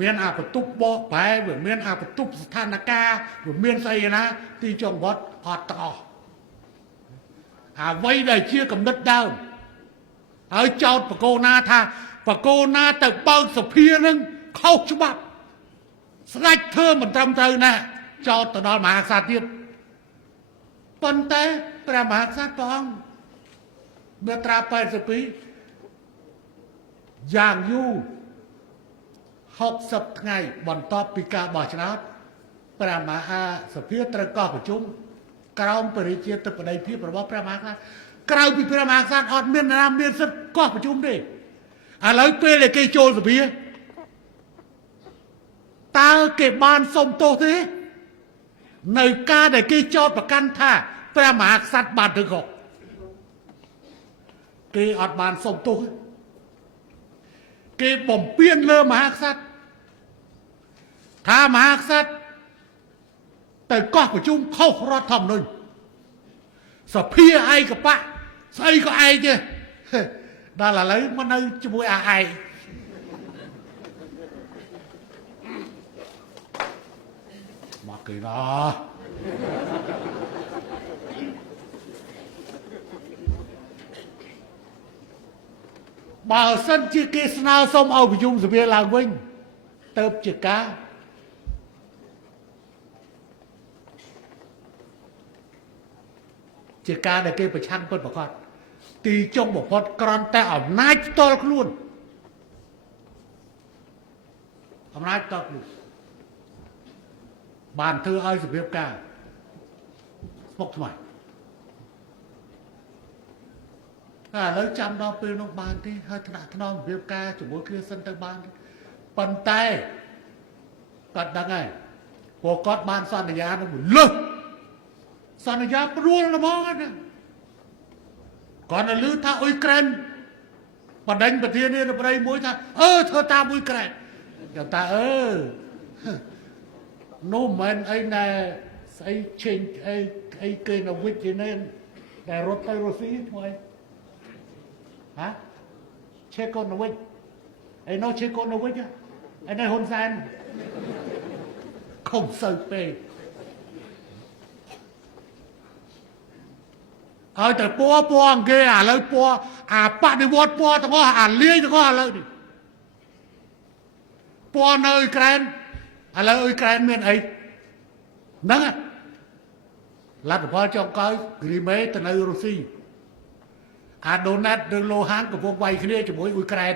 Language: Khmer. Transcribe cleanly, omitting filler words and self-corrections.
មានអាបន្ទប់បកប្រែវាមានអាបន្ទប់ស្ថានភាពវាមានស្អីណាទីចុងវត្តអត់ទាំងអស់អ្វីដែលជាកំណត់ដើមហើយចោតបកគោណាថាបកគោណាទៅបើកសភានឹងខុសច្បាប់ស្ដេចធ្វើមិនត្រឹមត្រូវណាចោតទៅដល់មហាក្សត្រទៀតប៉ុន្តែព្រះមហាក្សត្រព្រះអង្គមាត្រា82យ៉ាងយូរ60ថ្ងៃបន្ទាប់ពីការបោះឆ្នោតព្រះមហាសភាត្រូវកោះប្រជុំក្រោមបរិជាធិបតីភាពរបស់ព្រះមហាក្សត្រក្រៅពីព្រះមហាក្សត្រអត់មានណាមានសិទ្ធិកោះប្រជុំទេឥឡូវពេលដែលគេចូលសភាតើគេបានសុំទោសទេនៅការដែលគេចោទប្រកាន់ថាព្រះមហាក្សត្របានធ្វើខុសគេអត់បានសុំទោសគេបំពានលើមហាក្សត្រថាមហាក្សត្រទៅកោះប្រជុំខុសរដ្ឋធម្មនុញ្ញសភាឯកបៈស្អីក៏ឯងទេដល់ឥឡូវមកនៅជាមួយអាឯងមកគេណាបើសិនជាគេស្នើសុំឲ្យប្រជុំសភាឡើងវិញទៅជាការដែលគេប្រឆាំងពិតប្រាកដទីចុងបំផុតក្រន់តែអំណាចផ្ទាល់ខ្លួនអំណាចផ្ទាល់ខ្លួនបានធ្វើឲ្យសភាពការស្មុគស្មាញឥឡូវចាំដល់ពេលនោះបានទេហើយថ្នាក់ថ្នមសភាពការជាមួយគ្នាសិនទៅបានប៉ុន្តែគាត់ដឹងហើយព្រោះគាត់បានសន្យានឹងលើសសន្យាព្រួលហ្មងណាគាត់នៅលើថាអ៊ុយក្រែនបណ្ដាញប្រធានាធិបតីមួយថាធ្វើតាមអ៊ុយក្រែនគាត់ថានោះមិនអីណែស្អីឆេងអីគេនៅវិទ្យានេះដែលរត់ទៅរុស្ស៊ីឈ្មោះអីហ៎ឆេកូណូវិចឯនោះឆេកូណូវិចឯនេះហ៊ុនសែនខំសូវពេកហើយតែពណ៌អង្គគេឥឡូវពណ៌អាបដិវត្តពណ៌ទាំងអស់អាលាយទាំងអស់ឥឡូវនេះពណ៌នៅអ៊ុយក្រែនឥឡូវអ៊ុយក្រែនមានអីហ្នឹងលទ្ធផលចុងក្រោយគ្រីមេទៅនៅរុស្ស៊ីអាដូណាតឬឡូហានកំពុងវាយគ្នាជាមួយអ៊ុយក្រែន